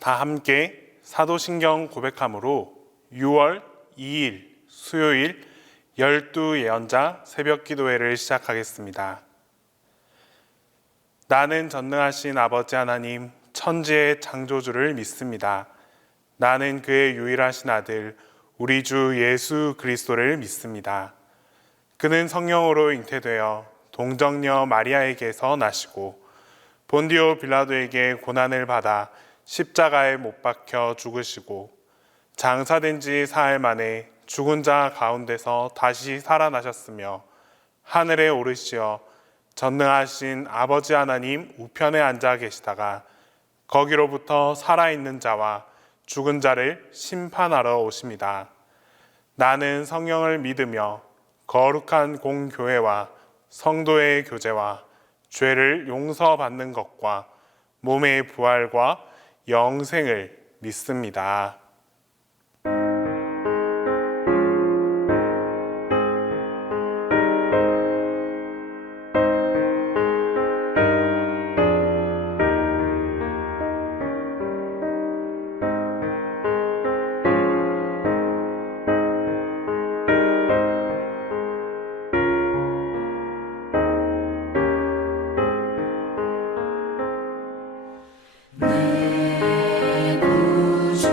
다 함께 사도신경 고백함으로 6월 2일 수요일 12예언자 새벽 기도회를 시작하겠습니다. 나는 전능하신 아버지 하나님 천지의 창조주를 믿습니다. 나는 그의 유일하신 아들 우리 주 예수 그리스도를 믿습니다. 그는 성령으로 잉태되어 동정녀 마리아에게서 나시고 본디오 빌라도에게 고난을 받아 십자가에 못 박혀 죽으시고 장사된 지 사흘 만에 죽은 자 가운데서 다시 살아나셨으며 하늘에 오르시어 전능하신 아버지 하나님 우편에 앉아 계시다가 거기로부터 살아있는 자와 죽은 자를 심판하러 오십니다. 나는 성령을 믿으며 거룩한 공교회와 성도의 교제와 죄를 용서받는 것과 몸의 부활과 영생을 믿습니다. 내 구주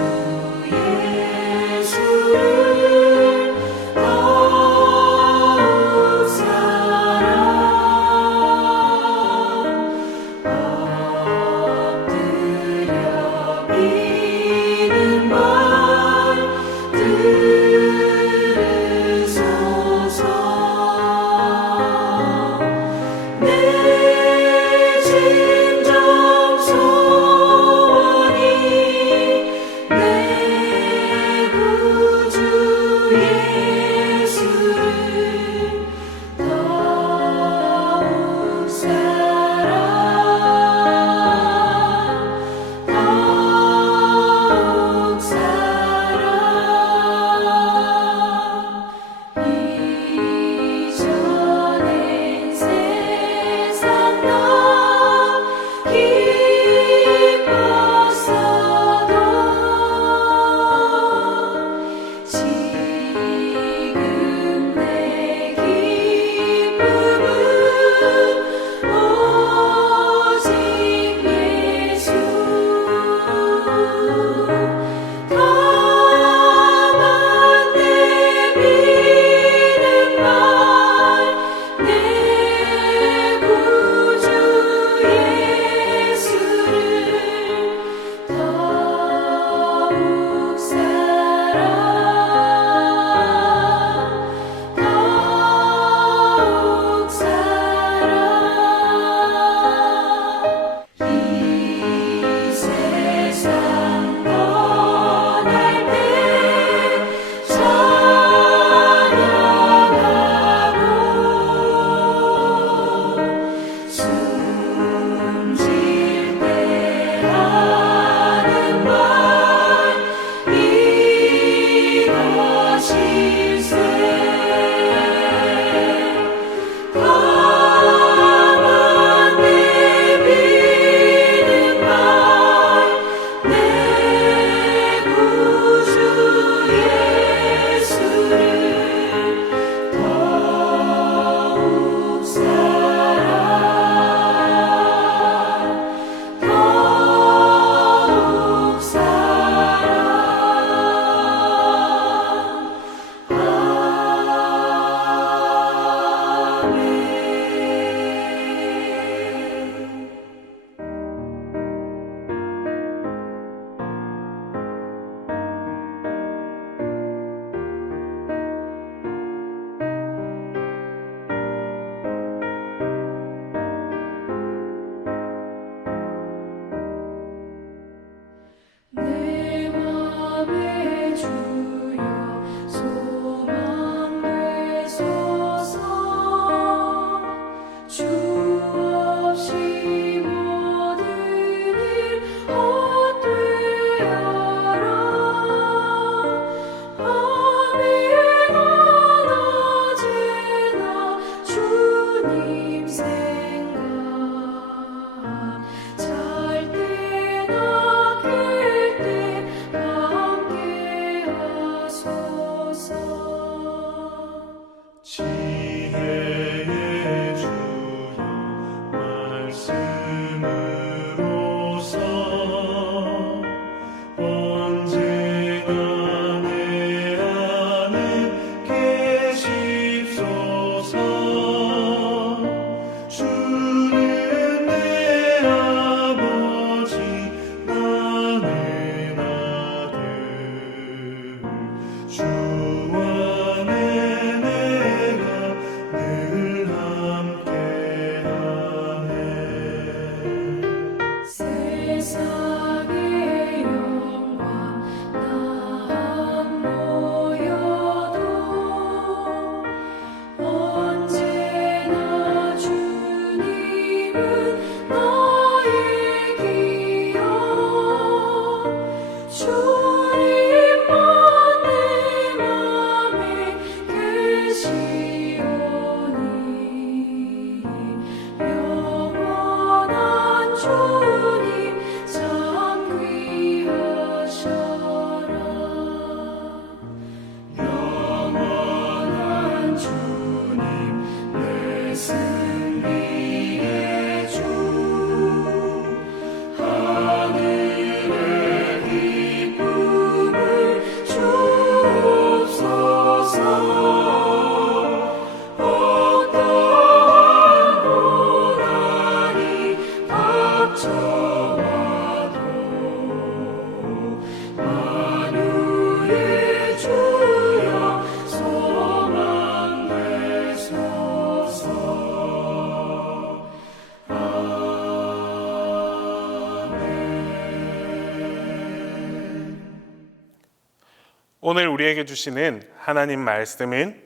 오늘 우리에게 주시는 하나님 말씀은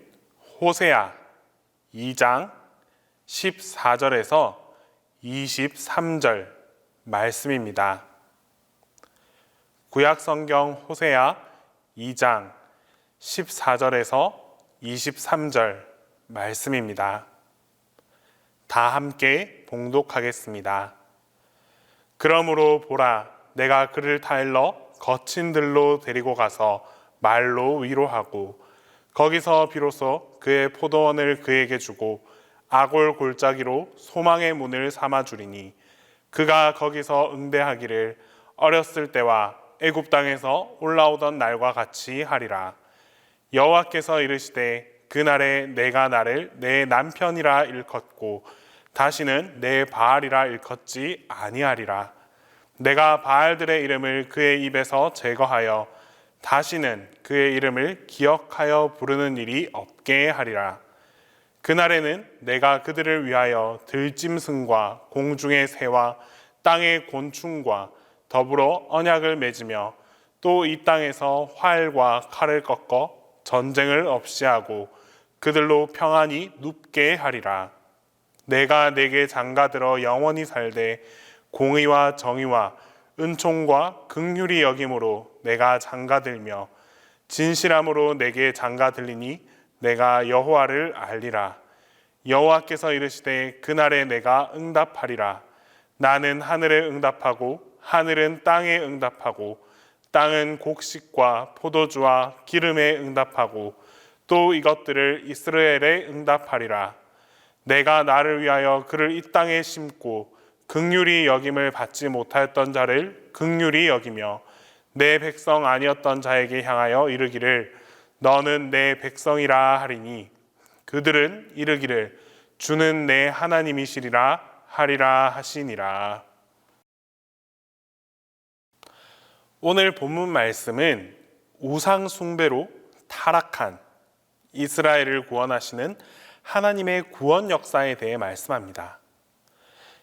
호세아 2장 14절에서 23절 말씀입니다. 구약 성경 호세아 2장 14절에서 23절 말씀입니다. 다 함께 봉독하겠습니다. 그러므로 보라, 내가 그를 타일러 거친 들로 데리고 가서 말로 위로하고 거기서 비로소 그의 포도원을 그에게 주고 아골 골짜기로 소망의 문을 삼아 주리니 그가 거기서 응대하기를 어렸을 때와 애굽 땅에서 올라오던 날과 같이 하리라. 여호와께서 이르시되 그날에 내가 나를 내 남편이라 일컫고 다시는 내 바알이라 일컫지 아니하리라. 내가 바알들의 이름을 그의 입에서 제거하여 다시는 그의 이름을 기억하여 부르는 일이 없게 하리라. 그날에는 내가 그들을 위하여 들짐승과 공중의 새와 땅의 곤충과 더불어 언약을 맺으며 또 이 땅에서 활과 칼을 꺾어 전쟁을 없이 하고 그들로 평안히 눕게 하리라. 내가 내게 장가들어 영원히 살되 공의와 정의와 은총과 긍휼이 여김으로 내가 장가들며 진실함으로 내게 장가들리니 내가 여호와를 알리라. 여호와께서 이르시되 그날에 내가 응답하리라. 나는 하늘에 응답하고 하늘은 땅에 응답하고 땅은 곡식과 포도주와 기름에 응답하고 또 이것들을 이스라엘에 응답하리라. 내가 나를 위하여 그를 이 땅에 심고 긍휼히 여김을 받지 못하였던 자를 긍휼히 여기며 내 백성 아니었던 자에게 향하여 이르기를 너는 내 백성이라 하리니 그들은 이르기를 주는 내 하나님이시리라 하리라 하시니라. 오늘 본문 말씀은 우상 숭배로 타락한 이스라엘을 구원하시는 하나님의 구원 역사에 대해 말씀합니다.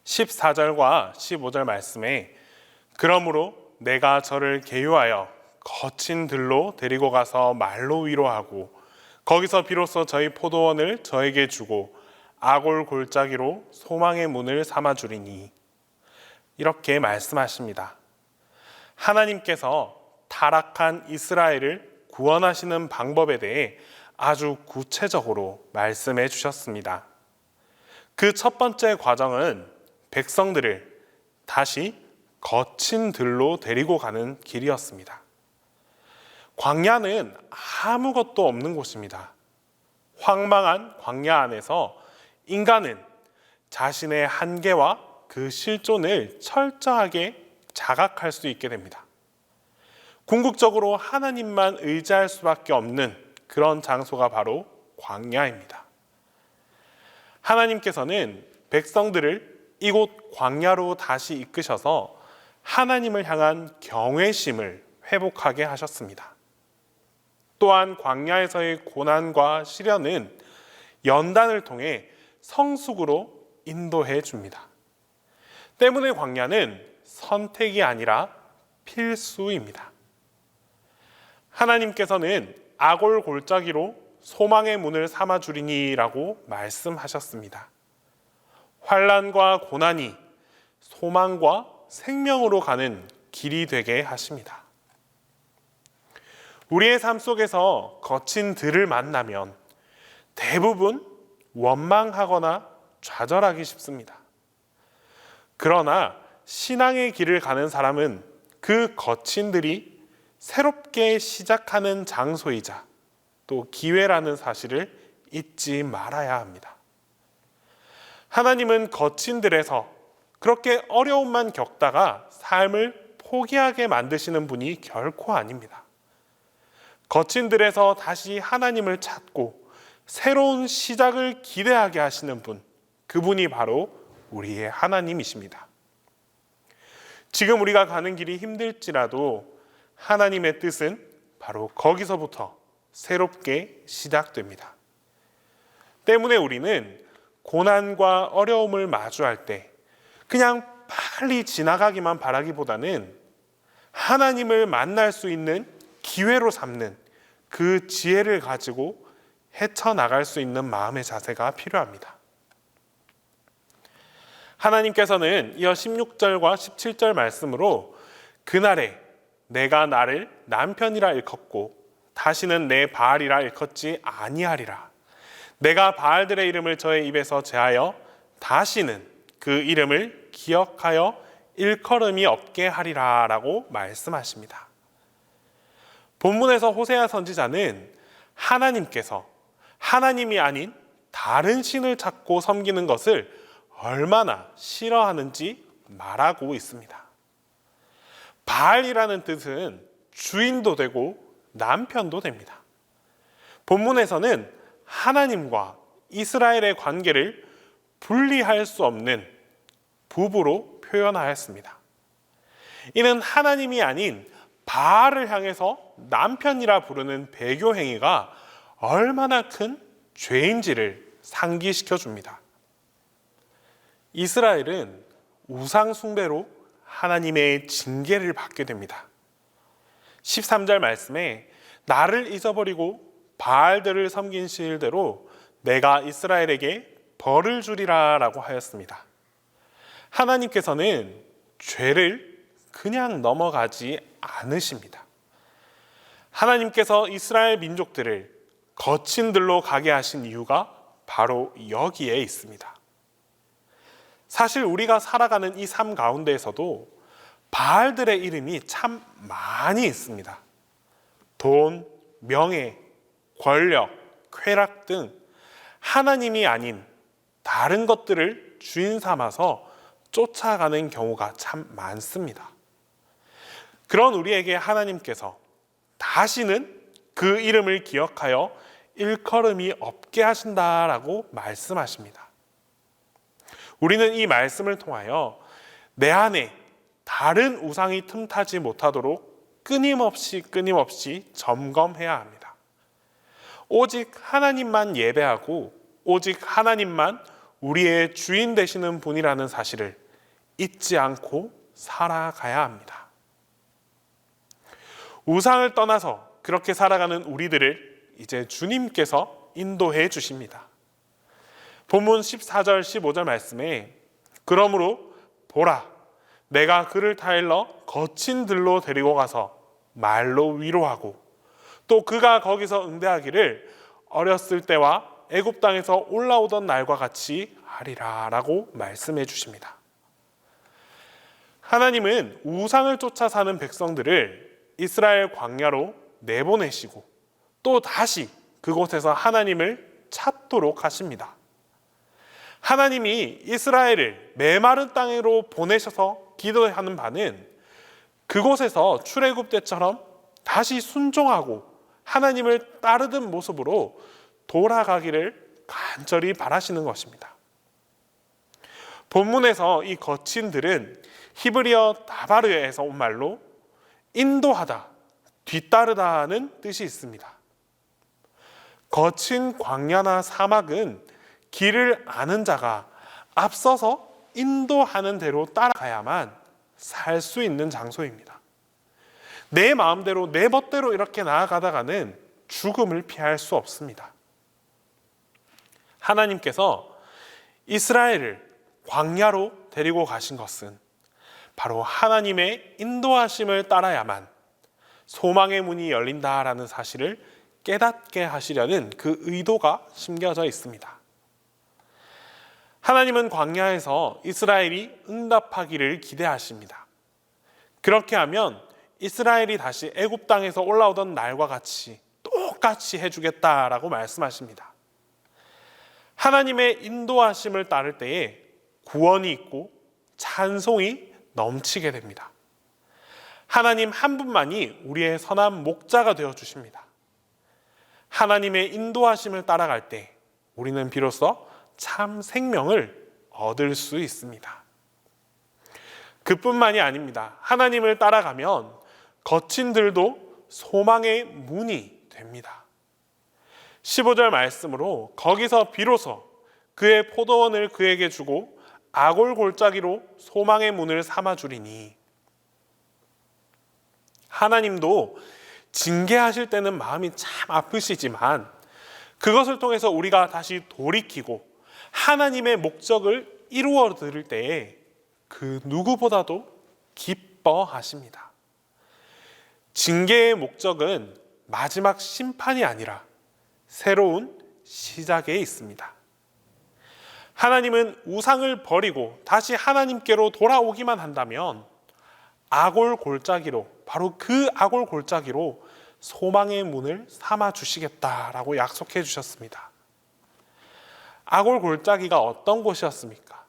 14절과 15절 말씀에 그러므로 내가 저를 계유하여 거친 들로 데리고 가서 말로 위로하고 거기서 비로소 저희 포도원을 저에게 주고 아골 골짜기로 소망의 문을 삼아 주리니 이렇게 말씀하십니다. 하나님께서 타락한 이스라엘을 구원하시는 방법에 대해 아주 구체적으로 말씀해 주셨습니다. 그 첫 번째 과정은 백성들을 다시 거친 들로 데리고 가는 길이었습니다. 광야는 아무것도 없는 곳입니다. 황망한 광야 안에서 인간은 자신의 한계와 그 실존을 철저하게 자각할 수 있게 됩니다. 궁극적으로 하나님만 의지할 수밖에 없는 그런 장소가 바로 광야입니다. 하나님께서는 백성들을 이곳 광야로 다시 이끄셔서 하나님을 향한 경외심을 회복하게 하셨습니다. 또한 광야에서의 고난과 시련은 연단을 통해 성숙으로 인도해 줍니다. 때문에 광야는 선택이 아니라 필수입니다. 하나님께서는 아골 골짜기로 소망의 문을 삼아 주리니라고 말씀하셨습니다. 환난과 고난이 소망과 생명으로 가는 길이 되게 하십니다. 우리의 삶 속에서 거친 들을 만나면 대부분 원망하거나 좌절하기 쉽습니다. 그러나 신앙의 길을 가는 사람은 그 거친 들이 새롭게 시작하는 장소이자 또 기회라는 사실을 잊지 말아야 합니다. 하나님은 거친 들에서 그렇게 어려움만 겪다가 삶을 포기하게 만드시는 분이 결코 아닙니다. 거친 들에서 다시 하나님을 찾고 새로운 시작을 기대하게 하시는 분, 그분이 바로 우리의 하나님이십니다. 지금 우리가 가는 길이 힘들지라도 하나님의 뜻은 바로 거기서부터 새롭게 시작됩니다. 때문에 우리는 고난과 어려움을 마주할 때 그냥 빨리 지나가기만 바라기보다는 하나님을 만날 수 있는 기회로 삼는 그 지혜를 가지고 헤쳐나갈 수 있는 마음의 자세가 필요합니다. 하나님께서는 이어 16절과 17절 말씀으로 그날에 내가 나를 남편이라 일컫고 다시는 내 바알이라 일컫지 아니하리라. 내가 바알들의 이름을 저의 입에서 제하여 다시는 그 이름을 기억하여 일컬음이 없게 하리라 라고 말씀하십니다. 본문에서 호세아 선지자는 하나님께서 하나님이 아닌 다른 신을 찾고 섬기는 것을 얼마나 싫어하는지 말하고 있습니다. 바알이라는 뜻은 주인도 되고 남편도 됩니다. 본문에서는 하나님과 이스라엘의 관계를 분리할 수 없는 부부로 표현하였습니다. 이는 하나님이 아닌 바알을 향해서 남편이라 부르는 배교 행위가 얼마나 큰 죄인지를 상기시켜 줍니다. 이스라엘은 우상 숭배로 하나님의 징계를 받게 됩니다. 13절 말씀에 나를 잊어버리고 바알들을 섬긴 시일대로 내가 이스라엘에게 벌을 주리라 라고 하였습니다. 하나님께서는 죄를 그냥 넘어가지 않으십니다. 하나님께서 이스라엘 민족들을 거친 들로 가게 하신 이유가 바로 여기에 있습니다. 사실 우리가 살아가는 이 삶 가운데에서도 바알들의 이름이 참 많이 있습니다. 돈, 명예, 권력, 쾌락 등 하나님이 아닌 다른 것들을 주인 삼아서 쫓아가는 경우가 참 많습니다. 그런 우리에게 하나님께서 다시는 그 이름을 기억하여 일컬음이 없게 하신다라고 말씀하십니다. 우리는 이 말씀을 통하여 내 안에 다른 우상이 틈타지 못하도록 끊임없이 점검해야 합니다. 오직 하나님만 예배하고 오직 하나님만 우리의 주인 되시는 분이라는 사실을 잊지 않고 살아가야 합니다. 우상을 떠나서 그렇게 살아가는 우리들을 이제 주님께서 인도해 주십니다. 본문 14절 15절 말씀에 그러므로 보라 내가 그를 타일러 거친 들로 데리고 가서 말로 위로하고 또 그가 거기서 응대하기를 어렸을 때와 애굽 땅에서 올라오던 날과 같이 하리라 라고 말씀해 주십니다. 하나님은 우상을 쫓아 사는 백성들을 이스라엘 광야로 내보내시고 또 다시 그곳에서 하나님을 찾도록 하십니다. 하나님이 이스라엘을 메마른 땅으로 보내셔서 기도하는 바는 그곳에서 출애굽 때처럼 다시 순종하고 하나님을 따르던 모습으로 돌아가기를 간절히 바라시는 것입니다. 본문에서 이 거친들은 히브리어 다바르에서 온 말로 인도하다, 뒤따르다는 뜻이 있습니다. 거친 광야나 사막은 길을 아는 자가 앞서서 인도하는 대로 따라가야만 살 수 있는 장소입니다. 내 마음대로 내 멋대로 이렇게 나아가다가는 죽음을 피할 수 없습니다. 하나님께서 이스라엘을 광야로 데리고 가신 것은 바로 하나님의 인도하심을 따라야만 소망의 문이 열린다라는 사실을 깨닫게 하시려는 그 의도가 심겨져 있습니다. 하나님은 광야에서 이스라엘이 응답하기를 기대하십니다. 그렇게 하면 이스라엘이 다시 애굽 땅에서 올라오던 날과 같이 똑같이 해주겠다라고 말씀하십니다. 하나님의 인도하심을 따를 때에 구원이 있고 찬송이 넘치게 됩니다. 하나님 한 분만이 우리의 선한 목자가 되어 주십니다. 하나님의 인도하심을 따라갈 때 우리는 비로소 참 생명을 얻을 수 있습니다. 그뿐만이 아닙니다. 하나님을 따라가면 거친들도 소망의 문이 됩니다. 15절 말씀으로 거기서 비로소 그의 포도원을 그에게 주고 아골 골짜기로 소망의 문을 삼아 주리니 하나님도 징계하실 때는 마음이 참 아프시지만 그것을 통해서 우리가 다시 돌이키고 하나님의 목적을 이루어 드릴 때에 그 누구보다도 기뻐하십니다. 징계의 목적은 마지막 심판이 아니라 새로운 시작에 있습니다. 하나님은 우상을 버리고 다시 하나님께로 돌아오기만 한다면 아골 골짜기로, 바로 그 아골 골짜기로 소망의 문을 삼아 주시겠다라고 약속해 주셨습니다. 아골 골짜기가 어떤 곳이었습니까?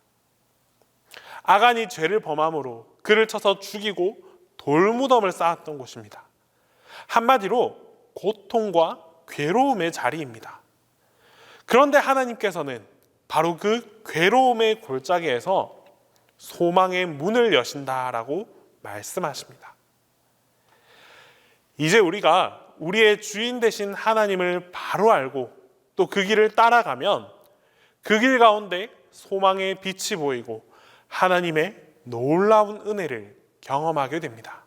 아간이 죄를 범함으로 그를 쳐서 죽이고 돌무덤을 쌓았던 곳입니다. 한마디로 고통과 괴로움의 자리입니다. 그런데 하나님께서는 바로 그 괴로움의 골짜기에서 소망의 문을 여신다라고 말씀하십니다. 이제 우리가 우리의 주인 되신 하나님을 바로 알고 또 그 길을 따라가면 그 길 가운데 소망의 빛이 보이고 하나님의 놀라운 은혜를 경험하게 됩니다.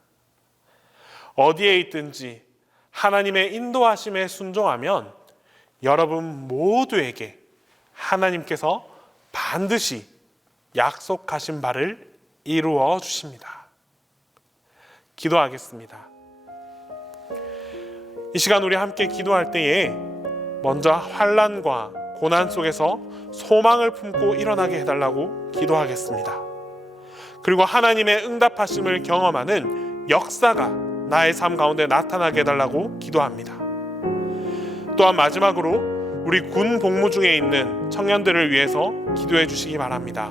어디에 있든지 하나님의 인도하심에 순종하면 여러분 모두에게 하나님께서 반드시 약속하신 바를 이루어 주십니다. 기도하겠습니다. 이 시간 우리 함께 기도할 때에 먼저 환난과 고난 속에서 소망을 품고 일어나게 해달라고 기도하겠습니다. 그리고 하나님의 응답하심을 경험하는 역사가 나의 삶 가운데 나타나게 해달라고 기도합니다. 또한 마지막으로 우리 군 복무 중에 있는 청년들을 위해서 기도해 주시기 바랍니다.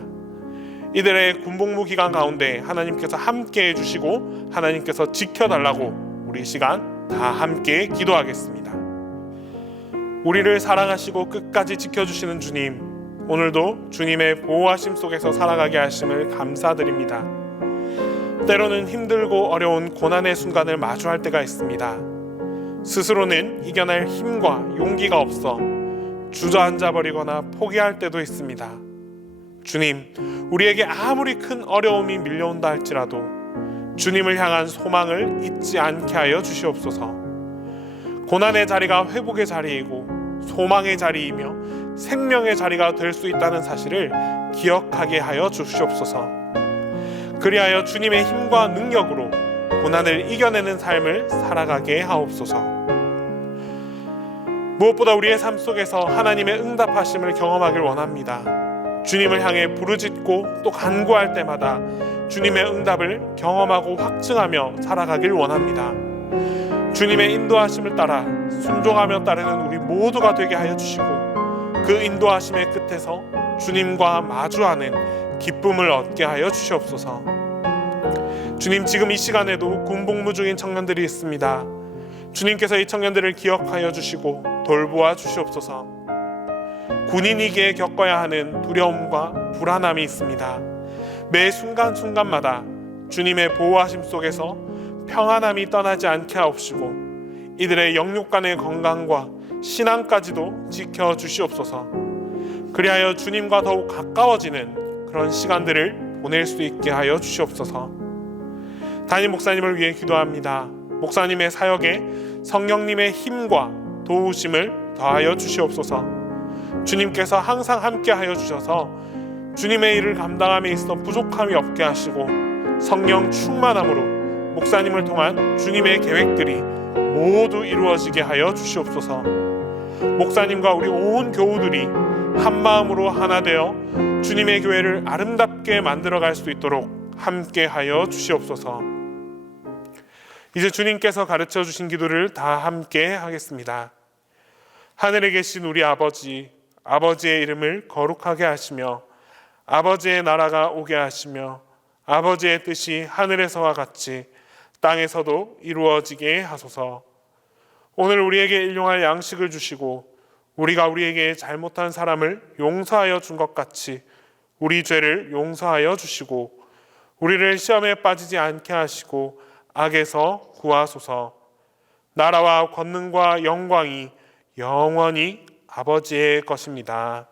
이들의 군 복무 기간 가운데 하나님께서 함께 해주시고 하나님께서 지켜달라고 우리 시간 다 함께 기도하겠습니다. 우리를 사랑하시고 끝까지 지켜주시는 주님, 오늘도 주님의 보호하심 속에서 살아가게 하심을 감사드립니다. 때로는 힘들고 어려운 고난의 순간을 마주할 때가 있습니다. 스스로는 이겨낼 힘과 용기가 없어 주저앉아 버리거나 포기할 때도 있습니다. 주님, 우리에게 아무리 큰 어려움이 밀려온다 할지라도 주님을 향한 소망을 잊지 않게 하여 주시옵소서. 고난의 자리가 회복의 자리이고 소망의 자리이며 생명의 자리가 될 수 있다는 사실을 기억하게 하여 주시옵소서. 그리하여 주님의 힘과 능력으로 고난을 이겨내는 삶을 살아가게 하옵소서. 무엇보다 우리의 삶 속에서 하나님의 응답하심을 경험하길 원합니다. 주님을 향해 부르짖고 또 간구할 때마다 주님의 응답을 경험하고 확증하며 살아가길 원합니다. 주님의 인도하심을 따라 순종하며 따르는 우리 모두가 되게 하여 주시고 그 인도하심의 끝에서 주님과 마주하는 기쁨을 얻게 하여 주시옵소서. 주님, 지금 이 시간에도 군복무 중인 청년들이 있습니다. 주님께서 이 청년들을 기억하여 주시고 돌보아 주시옵소서. 군인이기에 겪어야 하는 두려움과 불안함이 있습니다. 매 순간순간마다 주님의 보호하심 속에서 평안함이 떠나지 않게 하옵시고 이들의 영육 간의 건강과 신앙까지도 지켜주시옵소서. 그리하여 주님과 더욱 가까워지는 그런 시간들을 보낼 수 있게 하여 주시옵소서. 담임 목사님을 위해 기도합니다. 목사님의 사역에 성령님의 힘과 도우심을 더하여 주시옵소서. 주님께서 항상 함께 하여 주셔서 주님의 일을 감당함에 있어 부족함이 없게 하시고 성령 충만함으로 목사님을 통한 주님의 계획들이 모두 이루어지게 하여 주시옵소서. 목사님과 우리 온 교우들이 한 마음으로 하나 되어 주님의 교회를 아름답게 만들어갈 수 있도록 함께 하여 주시옵소서. 이제 주님께서 가르쳐 주신 기도를 다 함께 하겠습니다. 하늘에 계신 우리 아버지, 아버지의 이름을 거룩하게 하시며 아버지의 나라가 오게 하시며 아버지의 뜻이 하늘에서와 같이 땅에서도 이루어지게 하소서. 오늘 우리에게 일용할 양식을 주시고 우리가 우리에게 잘못한 사람을 용서하여 준 것 같이 우리 죄를 용서하여 주시고 우리를 시험에 빠지지 않게 하시고 악에서 구하소서. 나라와 권능과 영광이 영원히 아버지의 것입니다.